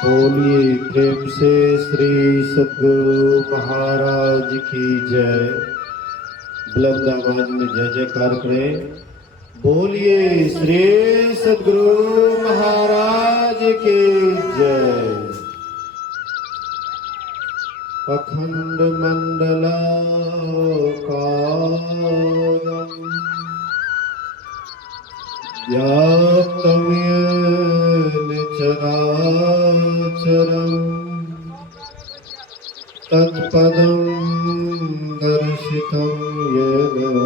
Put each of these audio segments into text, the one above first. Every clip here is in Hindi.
बोलिए प्रेम से श्री सद्गुरु महाराज की जय। बुलंद आवाज में जय जयकार करें। बोलिए श्री सद्गुरु महाराज की जय। अखंड मंडलाकारं व्याप्तं येन चराचरं तत्पदं दर्शितं येन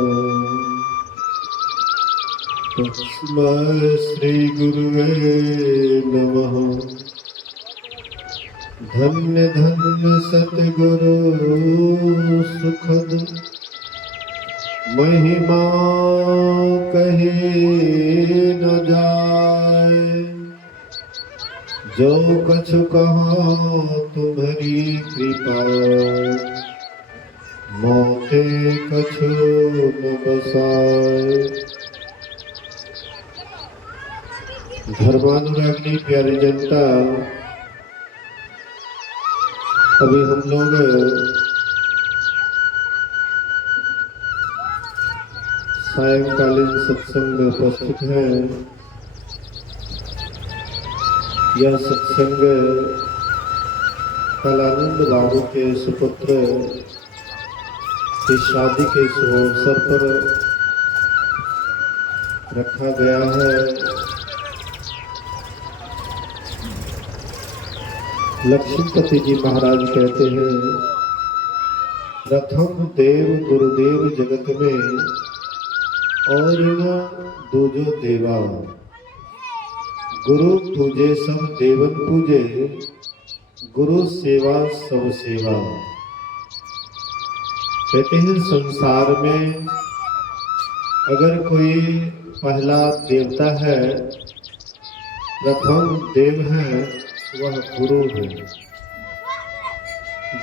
तस्मै श्री गुरुवे नमः। धन्य धन्य सतगुरु सुखद महिमा कही न जाए। जो कछु कहा तुम्हारी कृपा मोते कछु न बसाए। धर्मानुरागी प्यारी जनता, अभी हम लोग सायंकालीन सत्संग में उपस्थित हैं। यह सत्संग कलानंद बाबू के सुपुत्र की शादी के शुभ अवसर पर रखा गया है। लक्ष्मीपति जी महाराज कहते हैं, प्रथम देव गुरुदेव जगत में और न दूजो देवा। गुरु पूजे सब देवन पूजे, गुरु सेवा सब सेवा। कहते हैं संसार में अगर कोई पहला देवता है, प्रथम देव है, वह गुरु है।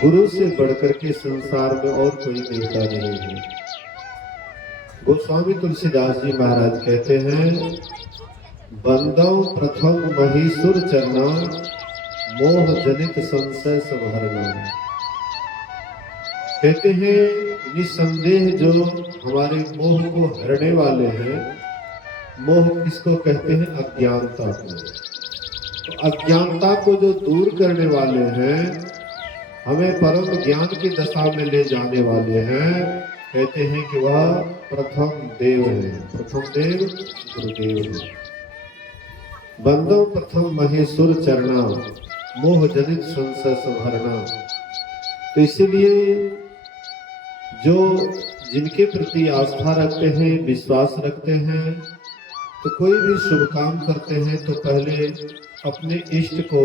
गुरु से बढ़कर के संसार में और कोई देवता नहीं है। गोस्वामी तुलसीदास जी महाराज कहते हैं, बंदौ प्रथम महीसुर चरना मोह जनित संशय सब हरना। कहते हैं निसंदेह जो हमारे मोह को हरने वाले हैं। मोह किसको कहते हैं? अज्ञानता को। अज्ञानता को जो दूर करने वाले हैं, हमें परम ज्ञान की दशा में ले जाने वाले हैं, कहते हैं कि वह प्रथम देव है। प्रथम देव गुरुदेव है। बंदो प्रथम महेश्वर चरना मोह जनित संशय संहरना। तो इसीलिए जो जिनके प्रति आस्था रखते हैं, विश्वास रखते हैं, तो कोई भी शुभ काम करते हैं तो पहले अपने इष्ट को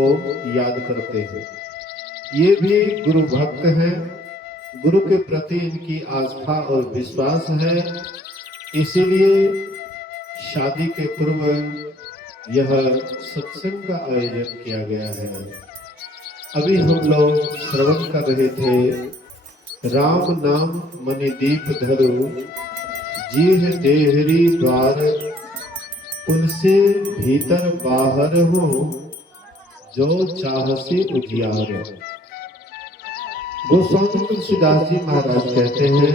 याद करते हैं। ये भी गुरु भक्त हैं, गुरु के प्रति इनकी आस्था और विश्वास है। इसीलिए शादी के पूर्व यह सत्संग का आयोजन किया गया है। अभी हम लोग श्रवण कर रहे थे, राम नाम मणिदीप धरो जीह देहरी द्वार, तुलसी भीतर बाहर हो जो चाहसी उजियार। गोस्वामी तुलसीदास जी महाराज कहते हैं,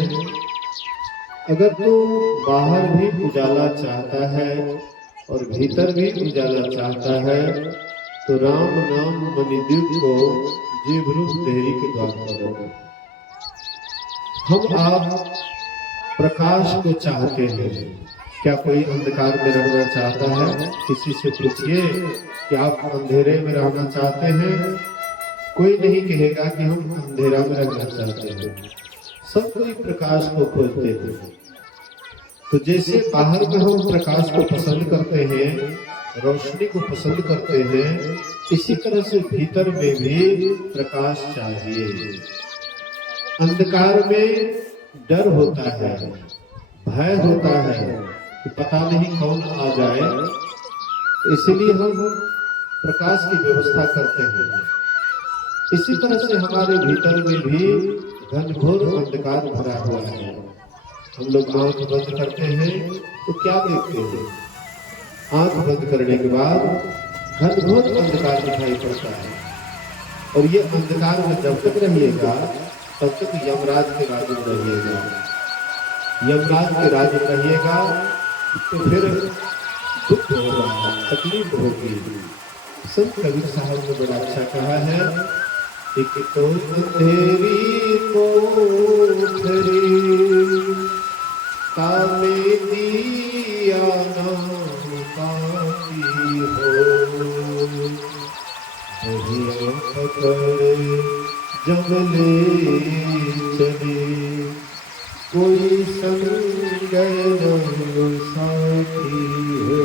अगर तू बाहर भी उजाला चाहता है और भीतर भी उजाला चाहता है, तो राम नाम मणिदीप को जीव रूप देहरी के द्वार करो। हम आप प्रकाश को चाहते हैं। क्या कोई अंधकार में रहना चाहता है? किसी से पूछिए कि आप अंधेरे में रहना चाहते हैं, कोई नहीं कहेगा कि हम अंधेरा में रहना चाहते हैं। सब कोई प्रकाश को खोजते हैं। तो जैसे बाहर में हम प्रकाश को पसंद करते हैं, रोशनी को पसंद करते हैं, इसी तरह से भीतर में भी प्रकाश चाहिए। अंधकार में डर होता है, भय होता है कि पता नहीं कौन आ जाए, इसलिए हम प्रकाश की व्यवस्था करते हैं। इसी तरह से हमारे भीतर में भी घनघोर अंधकार भरा हुआ है। हम लोग आंख बंद करते हैं तो क्या देखते हैं? आंख बंद करने के बाद घनघोर अंधकार दिखाई पड़ता है। और ये अंधकार में जब तक रहिएगा तब तक यमराज के राज्य में रहिएगा। यमराज के राज्य में रहिएगा तो फिर दुख होगा, तकलीफ होगी। संत कबीर साहब ने बड़ा अच्छा कहा है, एक तो अंधेरी कोठरी तामे दिया ना पाती हो, पकड़े जंगले चले, कोई संग न साथी हो।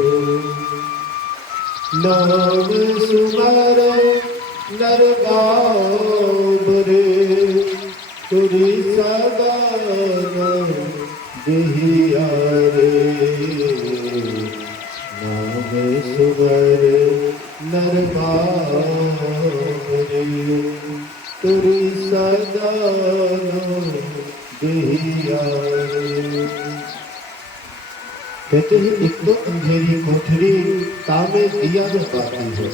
नाम सुमर नर बाबरे, तुरी सदा दिहिया रे। नाम सुमर नर बाबरे, तुरी सदा दिहिया रे। कहते हैं एक तो अंधेरी कोठरी तामे दिया न पाती है।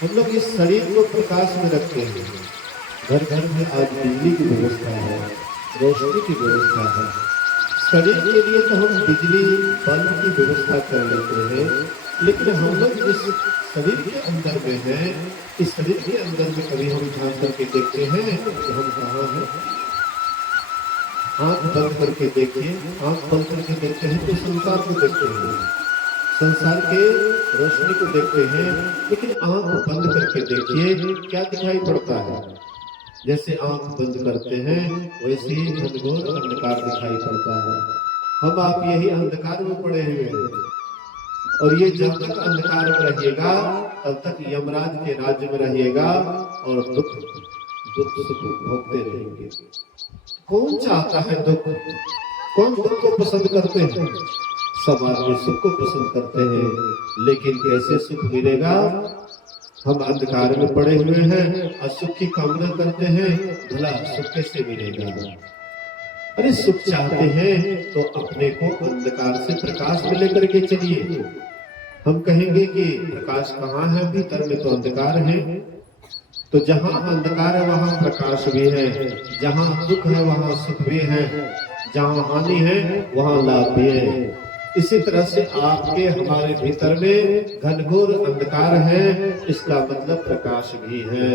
हम लोग इस शरीर को प्रकाश में रखते हैं। घर घर में आज बिजली की व्यवस्था है, रोशनी की व्यवस्था है। शरीर के लिए तो हम बिजली बल्ब की व्यवस्था कर लेते हैं, लेकिन हम लोग जिस शरीर के अंदर में है, इस शरीर के अंदर में कभी हम ध्यान करके देखते हैं कि हम कहाँ हैं। आंख बंद करके देखिए, आंख बंद करके देखते हैं तो संसार को देखते हैं, संसार के रोशनी को देखते हैं। लेकिन आंख बंद करके देखिए क्या दिखाई पड़ता है। जैसे आंख बंद करते हैं वैसे ही घनघोर अंधकार दिखाई पड़ता है। हम आप यही अंधकार में पड़े हुए हैं, और ये जब तक अंधकार में रहिएगा तब तक यमराज के राज्य में रहिएगा और दुख सुख भोगते रहेंगे। कौन चाहता है दुख? कौन दुख को पसंद करते हैं? सब आदमी सुख को पसंद करते हैं, लेकिन कैसे सुख मिलेगा? हम अंधकार में पड़े हुए हैं और सुख की कामना करते हैं, भला सुख कैसे मिलेगा? अरे सुख चाहते हैं तो अपने को अंधकार से प्रकाश में लेकर के चलिए। हम कहेंगे कि प्रकाश कहाँ है? भीतर में तो अंधकार है। तो जहाँ अंधकार है वहाँ प्रकाश भी है, जहाँ दुख है वहाँ सुख भी है, जहाँ हानि है वहाँ लाभ भी है। इसी तरह से आपके हमारे भीतर में घनघोर अंधकार है, इसका मतलब प्रकाश भी है।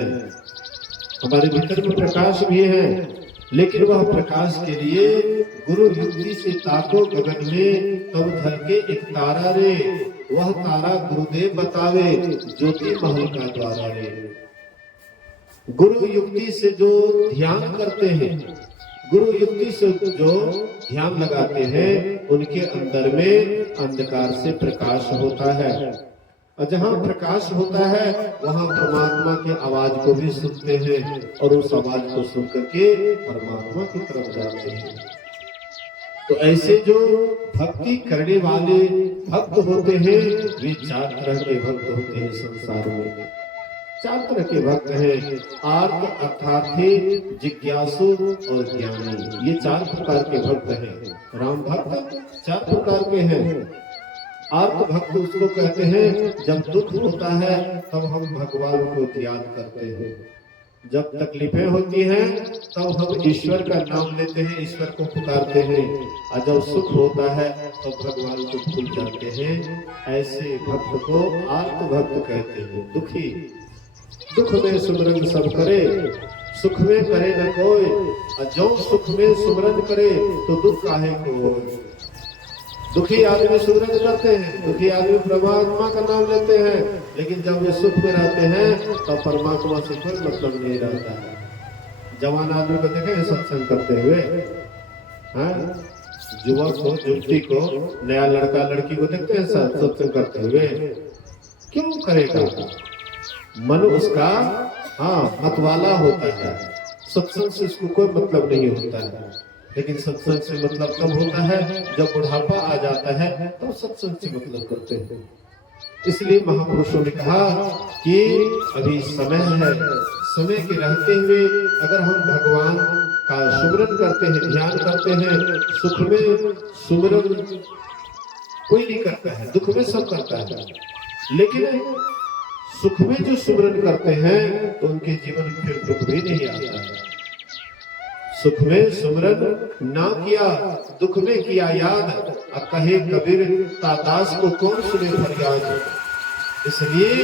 हमारे भीतर में प्रकाश भी है, लेकिन वह प्रकाश के लिए गुरु युक्ति से ताको गगन में तब धरके एक तारा रे, वह तारा गुरुदेव बतावे ज्योति महल का द्वारा रे। गुरु युक्ति से जो ध्यान करते हैं, गुरु युक्ति से जो ध्यान लगाते हैं, उनके अंदर में अंधकार से प्रकाश होता है। और जहाँ प्रकाश होता है वहाँ परमात्मा के आवाज को भी सुनते हैं, और उस आवाज को सुन करके परमात्मा की तरफ जाते हैं। तो ऐसे जो भक्ति करने वाले भक्त होते हैं, वे 4 तरह के भक्त होते हैं संसार में। 4 तरह के भक्त हैं, आर्त, अर्थार्थी, जिज्ञासु और ज्ञानी। ये 4 प्रकार के भक्त हैं। राम भक्त 4 प्रकार के हैं। आर्त भक्त उसको कहते हैं जब दुख होता है तब हम भगवान को याद करते हैं, जब तकलीफें होती हैं तब हम ईश्वर का नाम लेते हैं, ईश्वर को पुकारते हैं, और जब सुख होता है तो भगवान को भूल जाते हैं। ऐसे भक्त को आर्त भक्त कहते हैं। दुखी, दुख में सुमरन सब करे, सुख में करे न कोई, और जो सुख में सुमरन करे तो दुख काहे को होए। दुखी आदमी सुमरन करते हैं, दुखी आदमी परमात्मा का नाम लेते हैं, लेकिन जब वे सुख में रहते हैं तो परमात्मा से कोई मतलब नहीं रहता है। जवान आदमी को देखे सत्संग करते हुए, युवक को, युवती को, नया लड़का लड़की को देखते हैं सत्संग करते हुए, क्यों करेगा? मन उसका मतवाला होता है, सत्संग से उसको कोई मतलब नहीं होता है। लेकिन सत्संग से मतलब कब होता है? जब बुढ़ापा आ जाता है तो सत्संग से मतलब करते हैं। इसलिए महापुरुषों ने कहा कि अभी समय है, समय के रहते हुए अगर हम भगवान का सुमरन करते हैं, ध्यान करते हैं, सुख में सुमरन कोई नहीं करता है, दुख में सब करता है, लेकिन सुख में जो सुमरन करते हैं तो उनके जीवन में फिर दुख भी नहीं आता है। सुख में सुमरन ना किया, दुख में किया याद, कहे कबीर तादास को कौन सुने फरियाद। इसलिए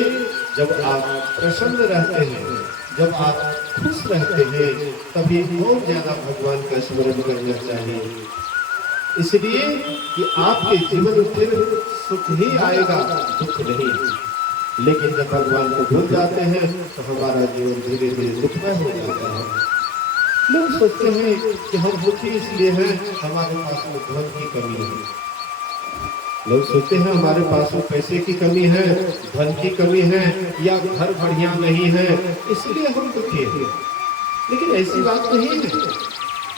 जब आप प्रसन्न रहते हैं, जब आप खुश रहते हैं, तभी बहुत ज्यादा भगवान का स्मरण करना चाहिए। इसलिए कि आपके जीवन में फिर सुख ही आएगा, दुख नहीं। लेकिन जब भगवान को भूल जाते हैं तो हमारा जीवन धीरे धीरे दुखमय हो जाता है। लोग सोचते हैं कि हम दुखी इसलिए हैं हमारे पास में धन की कमी है। लोग सोचते हैं हमारे पास में पैसे की कमी है, धन की कमी है, या घर बढ़िया नहीं है, इसलिए हम दुखी हैं। लेकिन ऐसी बात नहीं है।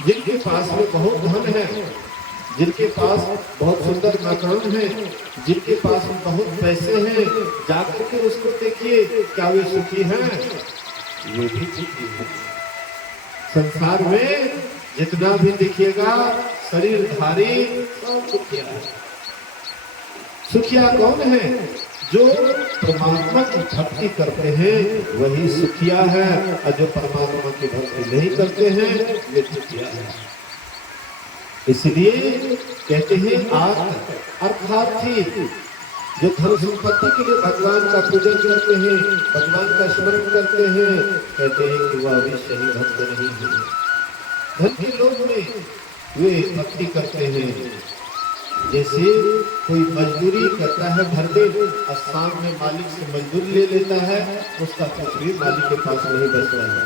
जिनके पास में बहुत धन है, जिनके पास बहुत सुंदर मकान है, जिनके पास में बहुत पैसे हैं, जाकर के उसको देखिए, क्या वे सुखी हैं? वे भी सुखी हैं। संसार में जितना भी देखिएगा शरीरधारी सब सुखिया है। सुखिया कौन है? जो परमात्मा की भक्ति करते हैं वही सुखिया है, और जो परमात्मा की भक्ति नहीं करते हैं वे दुखिया है। इसलिए कहते हैं अर्थात जो धन संपत्ति के लिए भगवान का पूजन करते हैं, भगवान का स्मरण करते हैं, कहते हैं कि वह भी सही भक्त नहीं है। धन के लोग में वे भक्ति करते हैं। जैसे कोई मजदूरी करता है भर दिन और शाम में मालिक से मजदूरी ले लेता है, उसका कुछ भी मालिक के पास नहीं बचता है।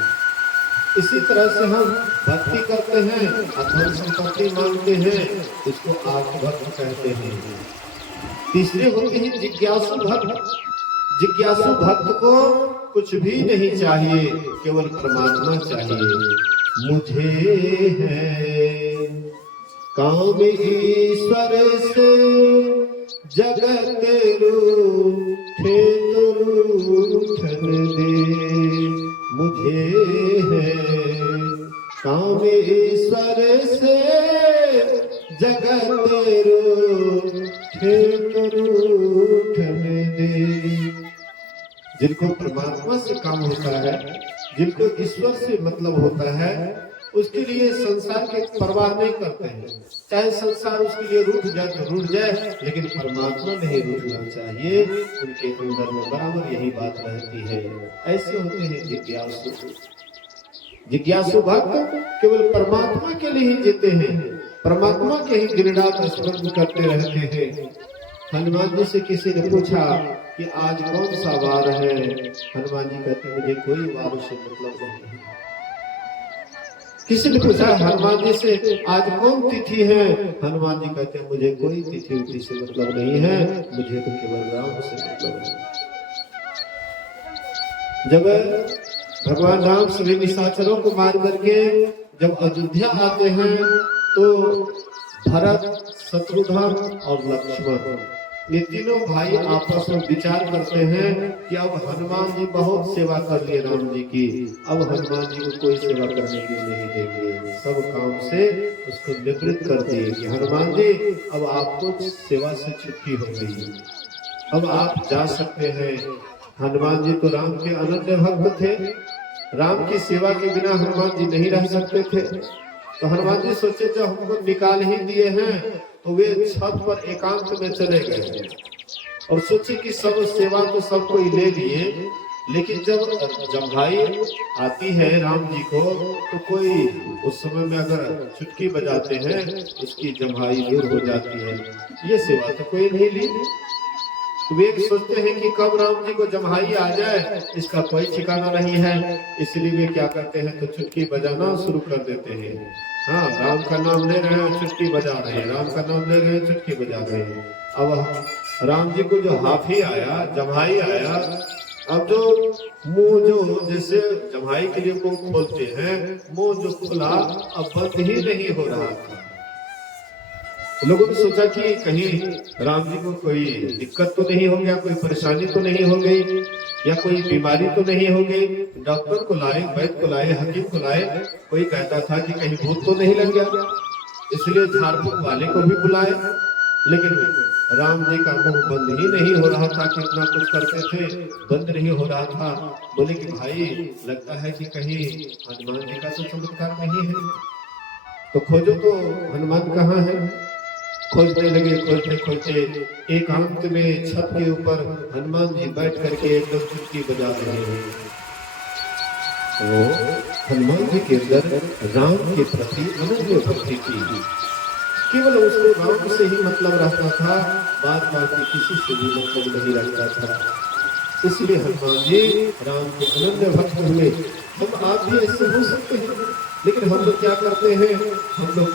इसी तरह से हम भक्ति करते हैं, धन संपत्ति मांगते हैं, इसको आत्म भक्त कहते हैं। तीसरे होते हैं जिज्ञासु भक्त। जिज्ञासु भक्त को कुछ भी नहीं चाहिए, केवल परमात्मा चाहिए। मुझे है काम ईश्वर से, जगत रूठे तो रूठन दे। मुझे है काम ईश्वर से, जगत रूठे तो रूठन दे। जिनको परमात्मा से काम होता है, जिनको ईश्वर से मतलब होता है, उसके लिए संसार के परवाह नहीं करते हैं। चाहे संसार उसके लिए रूठ जाए तो रूठ जाए, लेकिन परमात्मा नहीं रूठना चाहिए। उनके अंदर में बराबर यही बात रहती है। ऐसे होते हैं जिज्ञासु। जिज्ञासु भक्त केवल परमात्मा के लिए ही जीते हैं, परमात्मा के ही गिरडात स्मरण करते रहते हैं। हनुमान जी से किसी ने पूछा कि आज कौन सा वार है? हनुमान जी कहते मुझे कोई वार से मतलब नहीं। किसी ने पूछा हनुमान जी से आज कौन तिथि है? हनुमान जी कहते मुझे कोई तिथि उति से मतलब नहीं है, मुझे तो केवल राम से मतलब है। जब भगवान राम सभी निशाचरों को मार करके जब अयोध्या आते हैं तो भरत, शत्रुघ्न और लक्ष्मण ये तीनों भाई आपस में विचार करते हैं कि अब हनुमान जी बहुत सेवा कर लिए राम जी की, अब हनुमान जी को कोई सेवा करने के लिए नहीं देंगे। सब काम से उसको निवृत्त कर दिए कि हनुमान जी अब आपको सेवा से छुट्टी हो गई, अब आप जा सकते हैं। हनुमान जी तो राम के अनन्य भक्त थे, राम की सेवा के बिना हनुमान जी नहीं रह सकते थे। तो हनुमान जी सोचे जब हमको निकाल ही दिए हैं तो वे छत पर एकांत में चले गए और सोचे कि सब सेवा तो सब कोई ले लिए, लेकिन जब जम्हाई आती है राम जी को तो कोई उस समय में अगर चुटकी बजाते हैं उसकी जम्हाई दूर हो जाती है। ये सेवा तो कोई नहीं ली। तो वे सोचते हैं कि कब राम जी को जम्हाई आ जाए इसका कोई ठिकाना नहीं है, इसलिए वे क्या करते हैं तो चुटकी बजाना शुरू कर देते हैं। हाँ, राम का नाम ले रहे हैं चुटकी बजा रहे हैं, राम का नाम ले रहे हैं चुटकी बजा रहे हैं। अब राम जी को जो हाथी आया, जम्हाई आया, अब जो मुंह जो जैसे जम्हाई के लिए मुंह खोलते हैं, मुंह जो खुला अब बंद ही नहीं हो रहा था। लोगों ने सोचा कि कहीं राम जी को कोई दिक्कत तो नहीं हो गया, कोई परेशानी तो नहीं हो गई, या कोई बीमारी तो नहीं हो गई। डॉक्टर को लाए, वैद्य को लाए, हकीम को लाए, कोई कहता था कि कहीं भूत तो नहीं लग गया, इसलिए झाड़ फूक वाले को भी बुलाए। लेकिन राम जी का मुंह बंद ही नहीं हो रहा था, कितना कुछ करते थे बंद नहीं हो रहा था। बोले कि भाई लगता है कि कहीं हनुमान जी का तो चमत्कार नहीं है, तो खोजो तो हनुमान कहाँ है। खोजने लगे, खोजते खोजते एकांत में छत के ऊपर हनुमान जी बैठ करके एकदम चुटकी बजा रहे हैं। तो हनुमान जी के अंदर राम के प्रति अनन्य भक्ति थी, केवल उसको राम से ही मतलब रहता था, बात बात में किसी से भी मतलब नहीं रखता था। इसलिए हनुमान जी राम के अनन्य भक्त हुए। हम आप भी ऐसे हो सकते हैं, लेकिन हम लोग क्या करते हैं, हम लोग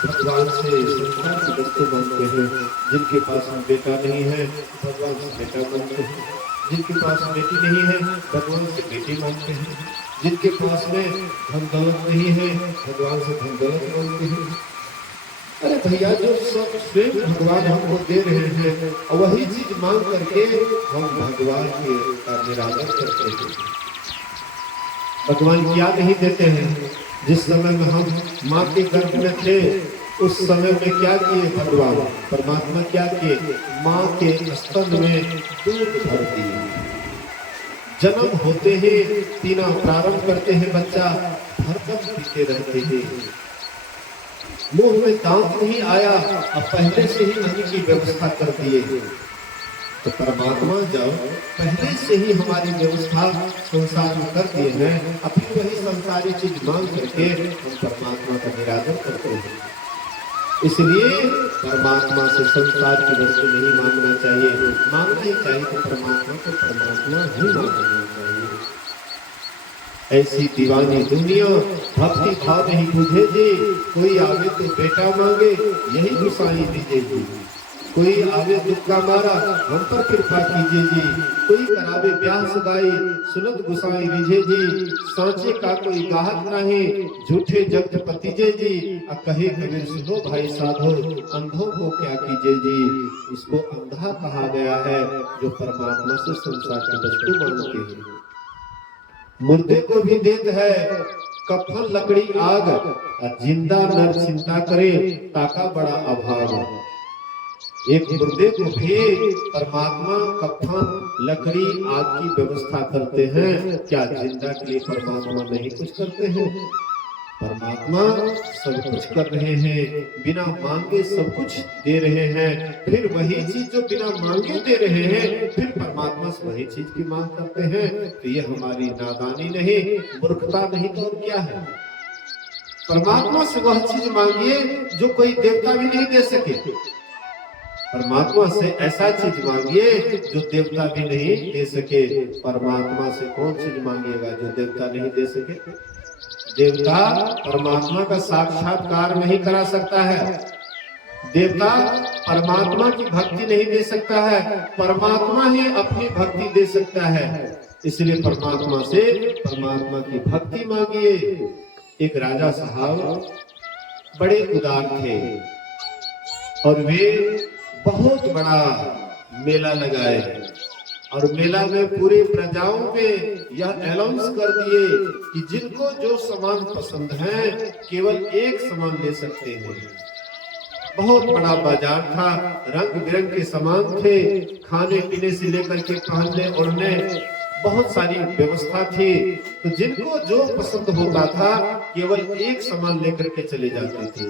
भगवान से संसार की वस्तु मांगते हैं। जिनके पास बेटा नहीं है भगवान से बेटा मांगते हैं, जिनके पास बेटी नहीं है भगवान से बेटी मांगते हैं, जिनके पास में धन दौलत नहीं है भगवान से धन दौलत मांगते हैं। अरे भैया, जो सब स्वयं भगवान हमको दे रहे हैं वही चीज मांग करके हम भगवान के निरादर करते हैं। भगवान क्या नहीं देते हैं। जिस समय में हम माँ के गर्भ में थे उस समय में क्या किए भगवान परमात्मा, क्या किए, माँ के स्तन में दूध भर दिए। जन्म होते ही पीना प्रारंभ करते हैं, बच्चा हरदम पीते रहते हैं। मुंह में दांत नहीं आया, अब पहले से ही अन्न की व्यवस्था कर दिए। तो परमात्मा जब पहले से ही हमारी व्यवस्था संसार में कर दिए हैं, अब फिर वही संसारी चीज मांग करके हम परमात्मा का निरादर करते हैं। इसलिए परमात्मा से संसार की वस्तु नहीं मांगना चाहिए। मांगना ही चाहिए तो परमात्मा को परमात्मा ही मांगना चाहिए। ऐसी दीवानी दुनिया भक्ति भाव नहीं बुझे जी। कोई आवे तो बेटा मांगे यही गुसाई दीजिए जी, कोई आवे दुक्का मारा हम पर कृपा कीजिए जी, कोई करावे ब्याह सगाई सुनत गुसाई रिझे जी। सांचे का कोई गाहक नहीं झूठे जगत पतिजे जी, कहे कबीर सुनो भाई साधो अंधों को क्या कीजिए जी। इसको अंधा कहा गया है जो परमात्मा से संसार की वस्तु मांगते हैं। मुर्दे को भी देत है कफन लकड़ी आग, जिंदा नर चिंता करे ताका बड़ा अभाव। एक मुर्दे को भी परमात्मा कफन लकड़ी आग की व्यवस्था करते हैं, क्या जिंदा के लिए परमात्मा नहीं कुछ करते हैं। परमात्मा सब कुछ कर रहे हैं, बिना मांगे सब कुछ दे रहे हैं। फिर वही चीज जो बिना मांगे दे रहे हैं, फिर परमात्मा से वही चीज की मांग करते हैं। तो ये हमारी नादानी नहीं, मूर्खता नहीं तो और क्या है। परमात्मा से वह चीज मांगिए जो कोई देवता भी नहीं दे सके। परमात्मा से ऐसा चीज मांगिए जो देवता भी नहीं दे सके। परमात्मा से कौन चीज मांगिएगा जो देवता नहीं दे सके। देवता परमात्मा का साक्षात्कार नहीं करा सकता है, देवता परमात्मा की भक्ति नहीं दे सकता है, परमात्मा ही अपनी भक्ति दे सकता है। इसलिए परमात्मा से परमात्मा की भक्ति मांगिए। एक राजा साहब बड़े उदार थे और वे बहुत बड़ा मेला लगाए और मेला में पूरी प्रजाओं में यह अनाउंस कर दिए कि जिनको जो सामान पसंद है केवल एक सामान ले सकते हैं। बहुत बड़ा बाजार था, रंग बिरंग के सामान थे, खाने पीने से लेकर के पहनने ओढ़ने बहुत सारी व्यवस्था थी। तो जिनको जो पसंद होता था केवल एक सामान लेकर के चले जाते थे।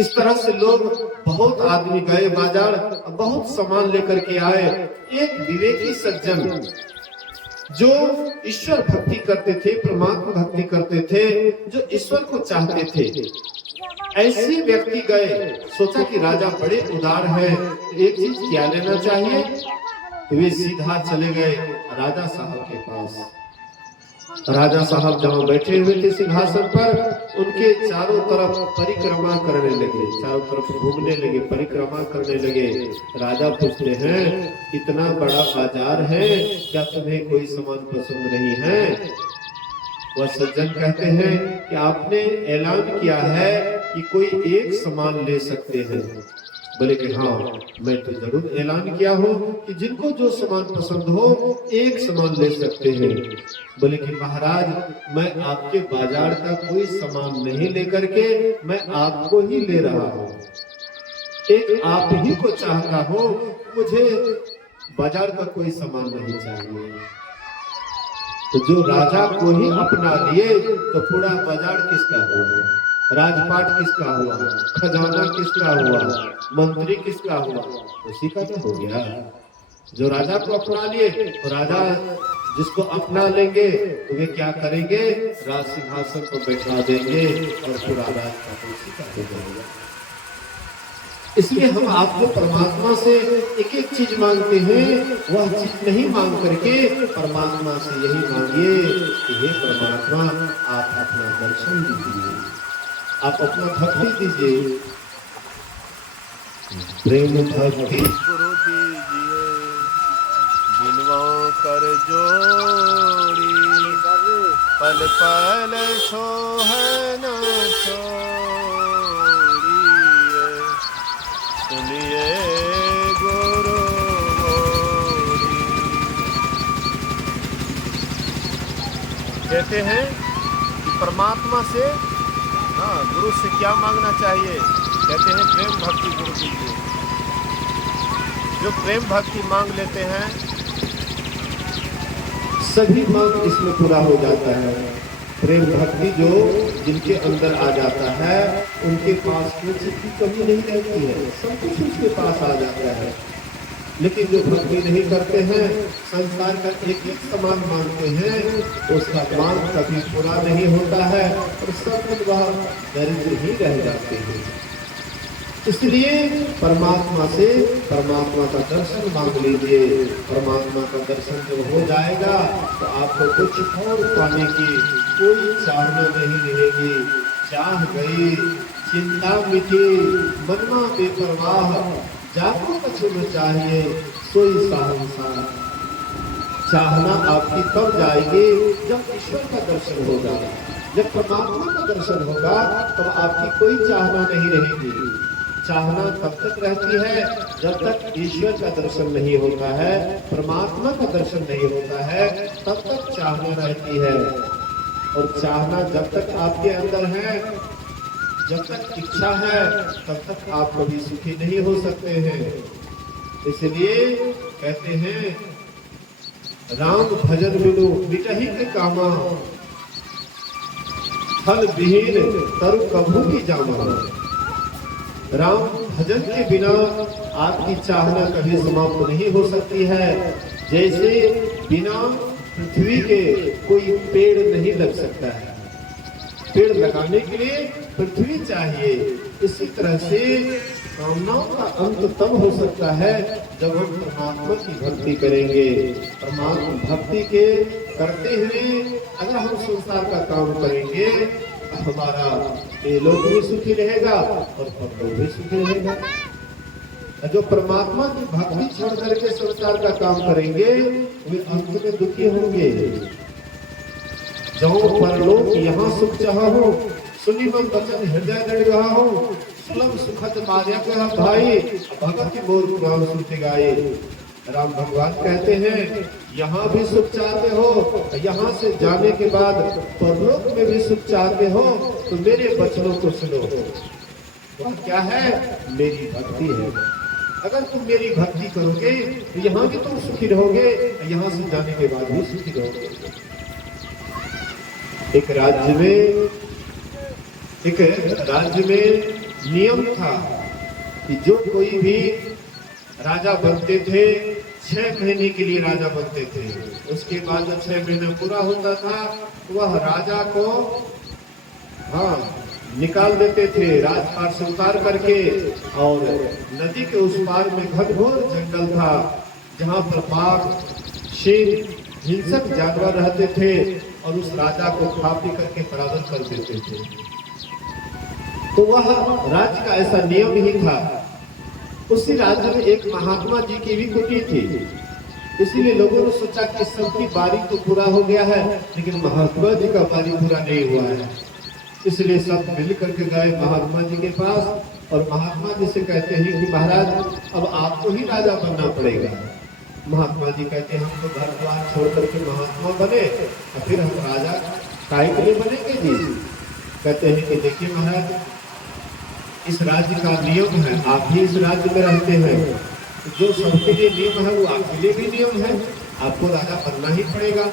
इस तरह से लोग बहुत आदमी गए बाजार, बहुत सामान लेकर के आए। एक विवेकी सज्जन जो ईश्वर भक्ति करते थे, परमात्मा भक्ति करते थे, जो ईश्वर को चाहते थे, ऐसे व्यक्ति गए, सोचा कि राजा बड़े उदार है, एक चीज क्या लेना चाहिए। तो वे सीधा चले गए राजा साहब के पास। राजा साहब जहाँ बैठे हुए थे सिंहासन पर, उनके चारों तरफ परिक्रमा करने लगे, चारों तरफ घूमने लगे, परिक्रमा करने लगे। राजा पूछते हैं इतना बड़ा बाजार है, क्या तुम्हें कोई सामान पसंद नहीं है। वह सज्जन कहते हैं कि आपने ऐलान किया है कि कोई एक सामान ले सकते हैं। बोले कि हाँ, मैं तो जरूर ऐलान किया हूँ कि जिनको जो सामान पसंद हो एक सामान ले सकते हैं। बोले कि महाराज, मैं आपके बाजार का कोई सामान नहीं लेकर के मैं आपको ही ले रहा हूँ। एक आप ही को चाहता हूं, मुझे बाजार का कोई सामान नहीं चाहिए। तो जो राजा को ही अपना लिए तो पूरा बाजार किसका हुआ, राजपाट किसका हुआ, खजाना किसका हुआ, मंत्री किसका हुआ, उसी का तो हो गया। जो राजा को अपना लिए, तो राजा जिसको अपना लेंगे तो वे क्या करेंगे, राज सिंहासन को बैठा देंगे और पूरा राजपाट उसी का हो जाएगा। इसलिए हम आपको परमात्मा से एक एक चीज मांगते हैं, वह चीज नहीं मांग करके परमात्मा से यही मांगिए कि हे परमात्मा आप अपना दर्शन दीजिए, आप अपना भक्ति दीजिए, प्रेम भक्ति गुरु दीजिए बिनवों कर जोड़ी, पल पल सोहना सुनिए गुरु बोली। कहते हैं कि परमात्मा से गुरु से क्या मांगना चाहिए, कहते हैं प्रेम भक्ति गुरु दीजिए। जो प्रेम भक्ति मांग लेते हैं सभी मांग इसमें पूरा हो जाता है। प्रेम भक्ति जो जिनके अंदर आ जाता है उनके पास कुछ की कमी नहीं रहती है, सब कुछ उसके पास आ जाता है। लेकिन जो भक्ति नहीं करते हैं, संसार का एक एक सामान मांगते हैं, उसका मांग कभी पूरा नहीं होता है और सब कुछ वह दरिद्र ही रह जाते हैं। इसलिए परमात्मा से परमात्मा का दर्शन मांग लीजिए। परमात्मा का दर्शन जब हो जाएगा तो आपको कुछ और पाने की कोई चाहना नहीं रहेगी। चाह गई चिंता मिटी मनमा बेपरवाह, जाको कछु न चाहिए सोई साहंसार। चाहना आपकी तब जाएगी जब ईश्वर का दर्शन होगा, जब परमात्मा का दर्शन होगा तब आपकी कोई चाहना नहीं रहेगी। चाहना तब तक रहती है जब तक ईश्वर का दर्शन नहीं होता है, परमात्मा का दर्शन नहीं होता है, तब तक चाहना रहती है। और चाहना जब तक आपके अंदर है, जब तक इच्छा है, तब तक आप कभी सुखी नहीं हो सकते हैं। इसलिए कहते हैं राम भजन बिनु मिटहि के कामा, फल विहीन तरु कभू की जामा। राम भजन के बिना आपकी चाहना कभी समाप्त नहीं हो सकती है। जैसे बिना पृथ्वी के कोई पेड़ नहीं लग सकता है, पेड़ लगाने के लिए पृथ्वी चाहिए। इसी तरह से कामनाओं का अंत तब हो सकता है जब हम परमात्मा की भक्ति करेंगे। परमात्मा भक्ति के करते हुए अगर हम संसार का काम करेंगे, हमारा ये लोग भी सुखी रहेगा और परलोक भी सुखी रहेगा। जो परमात्मा की भक्ति छोड़ करके संसार का काम करेंगे वे अंत में दुखी होंगे। जो परलोक यहाँ सुख चाहा हो, सुनी मन बचन हृदय दृढ़ रहा हो, सुलभ सुखद मार्या का भाई भगत की मोर पुराण सुनते गाए। राम भगवान कहते हैं यहाँ भी सुख चाहते हो, यहाँ से जाने के बाद परलोक में भी सुख चाहते हो तो मेरे वचनों को सुनो। वह क्या है? मेरी भक्ति है। अगर तुम मेरी भक्ति करोगे तो यहाँ भी तुम सुखी रहोगे, यहाँ से जाने के बाद भी सुखी रहोगे। एक राज्य में नियम था कि जो कोई भी राजा बनते थे 6 महीने के लिए राजा बनते थे। उसके बाद जब 6 महीना पूरा होता था वह राजा को निकाल देते थे राजपाट से उतार करके। और नदी के उस पार में घनघोर जंगल था जहाँ पर बाघ शेर हिंसक जानवर रहते थे और उस राजा को खा पी करके बराबर कर देते थे। तो वह राज्य का ऐसा नियम ही था। उसी राज्य में एक महात्मा जी की भी कुटी थी। इसीलिए लोगों ने सोचा कि सबकी बारी तो पूरा हो गया है, लेकिन महात्मा जी का बारी पूरा नहीं हुआ है। इसलिए सब मिल करके गए महात्मा जी के पास और महात्मा जी से कहते हैं कि महाराज अब आपको ही राजा बनना पड़ेगा। महात्मा जी कहते हैं हम तो घर द्वार छोड़ करके महात्मा बने और फिर हम राजा काहे के लिए बनेंगे जी। कहते हैं कि देखिए महाराज इस राज्य का नियम है, आप भी इस राज्य में रहते हैं, तो जो सबके लिए नियम है वो आपके लिए भी नियम है, आपको राजा बनना ही पड़ेगा।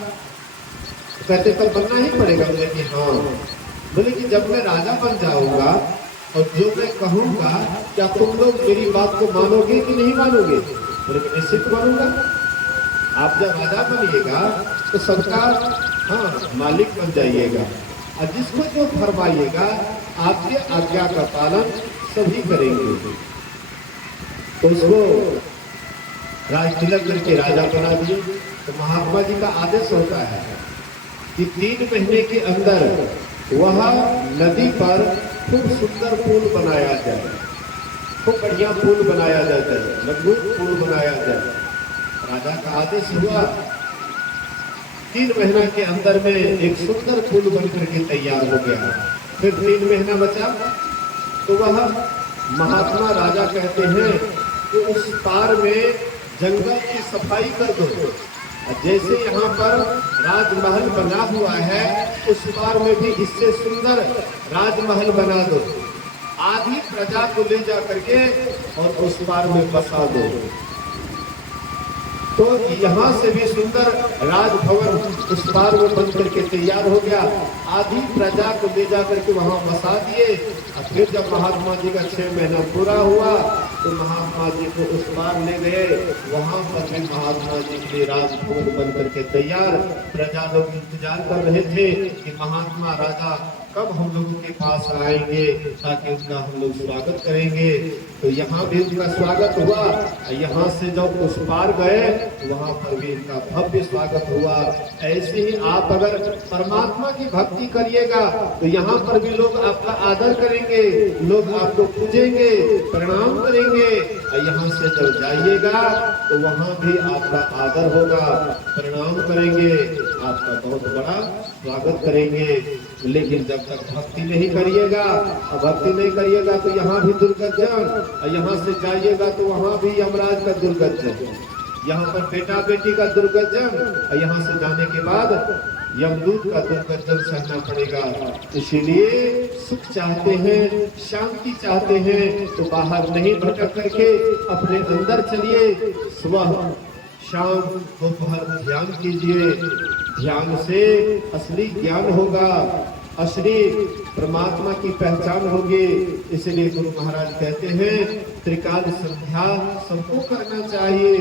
कहते तब बनना ही पड़ेगा। बोले कि हाँ। बोले कि जब मैं राजा बन जाऊंगा और जो मैं कहूंगा क्या तुम लोग मेरी बात को मानोगे कि नहीं मानोगे? बोले कि निश्चित मानूंगा। आप जब राजा बनिएगा तो सबका मालिक बन जाइएगा, और जिसको जो फरमाइएगा आपके आज्ञा का पालन सभी करेंगे। तो उसको राज तिलक करके राजा बना दिए। तो महात्मा जी का आदेश होता है कि 3 महीने के अंदर वह नदी पर खूब सुंदर पुल बनाया जाए, खूब बढ़िया पुल बनाया जाए, मजबूत पुल बनाया जाए। राजा का आदेश हुआ। 3 महीना के अंदर में एक सुंदर पुल बनकर के तैयार हो गया। फिर 3 महीना बचा तो वह महात्मा राजा कहते हैं कि उस पार में जंगल की सफाई कर दो। जैसे यहाँ पर राजमहल बना हुआ है उस पार में भी इससे सुंदर राजमहल बना दो। आधी प्रजा को ले जा करके और उस पार में बसा दो। तो यहाँ से भी सुंदर राजभवन उस पार में बन करके तैयार हो गया। आधी प्रजा को ले जा करके वहाँ बसा दिए। और फिर जब महात्मा जी का 6 महीना पूरा हुआ तो महात्मा जी को उस पार ले गए। वहाँ पर भी महात्मा जी के राजभवन बन करके तैयार। प्रजा लोग इंतजार कर रहे थे कि महात्मा राजा कब हम लोगों के पास आएंगे ताकि उनका हम लोग स्वागत करेंगे। तो यहाँ भी उनका स्वागत हुआ। यहाँ से जब उस पार गए वहाँ पर भी उनका भव्य स्वागत हुआ। ऐसे ही आप अगर परमात्मा की भक्ति करिएगा तो यहाँ पर भी लोग आपका आदर करेंगे, लोग आपको पूजेंगे, प्रणाम करेंगे। और यहाँ से जब जाइएगा तो वहाँ भी आपका आदर होगा, प्रणाम करेंगे, आपका बहुत बड़ा स्वागत करेंगे। लेकिन जब तक भक्ति नहीं करिएगा और भक्ति नहीं करिएगा तो यहाँ भी दुर्गज्जन, और यहाँ से जाइएगा तो वहाँ भी यमराज का दुर्गज्जन, यहाँ पर बेटा बेटी का दुर्गज्जन, और यहाँ से जाने के बाद यमदूत का दुर्गज्जन सहना पड़ेगा। इसीलिए सुख चाहते हैं, शांति चाहते हैं तो बाहर नहीं भटक करके अपने अंदर चलिए। सुबह शाम दोपहर ध्यान कीजिए। ध्यान से असली ज्ञान होगा, असली परमात्मा की पहचान होगी। इसलिए गुरु महाराज कहते हैं त्रिकाल संध्या सबको करना चाहिए।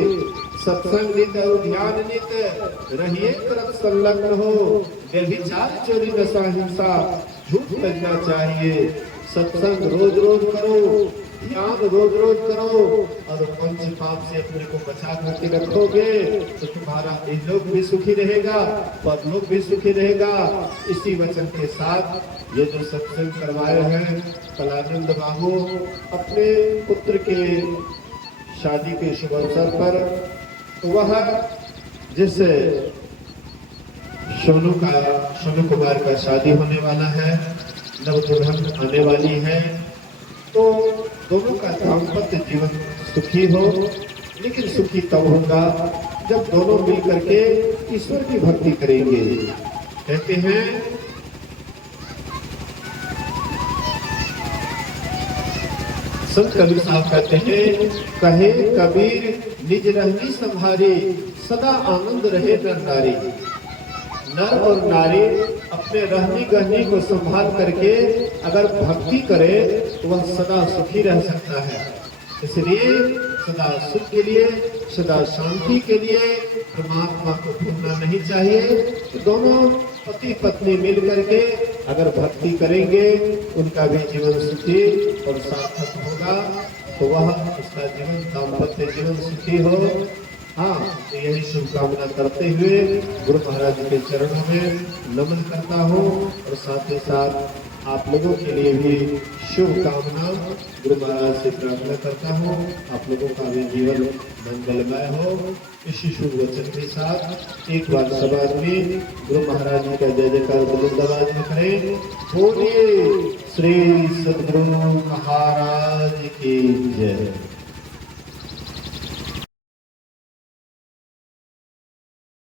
सत्संग नित और ध्यान नित रहिए तरफ संलग्न हो। व्यभिचार चोरी नशा हिंसा झूठ करना चाहिए। सत्संग रोज रोज करो, ध्यान रोज रोज करो, और पंच पाप से अपने को बचा करके रखोगे तो तुम्हारा इहलोक भी सुखी रहेगा, परलोक भी सुखी रहेगा। इसी वचन के साथ ये जो सत्संग करवाए हैं कलानंद बाबू अपने पुत्र के शादी के शुभ अवसर पर, तो वह जिस सोनू कुमार का शादी होने वाला है, नवदुल्हन आने वाली है, तो दोनों का दाम्पत्य जीवन सुखी हो। लेकिन सुखी तब होगा जब दोनों मिल करके ईश्वर की भक्ति करेंगे। कहते हैं संत कबीर साहब कहते हैं, कहे कबीर निज रहनी संभारी, सदा आनंद रहे नर नारी। नर और नारी अपने रहनी गहनी को संभाल करके अगर भक्ति करे तो वह सदा सुखी रह सकता है। इसलिए सदा सुख के लिए, सदा शांति के लिए परमात्मा को भूलना नहीं चाहिए। तो दोनों पति पत्नी मिल करके अगर भक्ति करेंगे उनका भी जीवन सुखी और सार्थक होगा। तो वह उसका जीवन दाम्पत्य जीवन सुखी हो। तो यही शुभकामना करते हुए गुरु महाराज के चरणों में नमन करता हूँ, और साथ ही साथ आप लोगों के लिए भी शुभकामना गुरु महाराज से प्रार्थना करता हूँ। आप लोगों का भी जीवन मंगलमय हो। इसी शुभ वचन के साथ एक बार सब आदमी गुरु महाराज जी का जय जयकार बुलंद आवाज में करें। बोलिए श्री सद्गुरु महाराज की जय।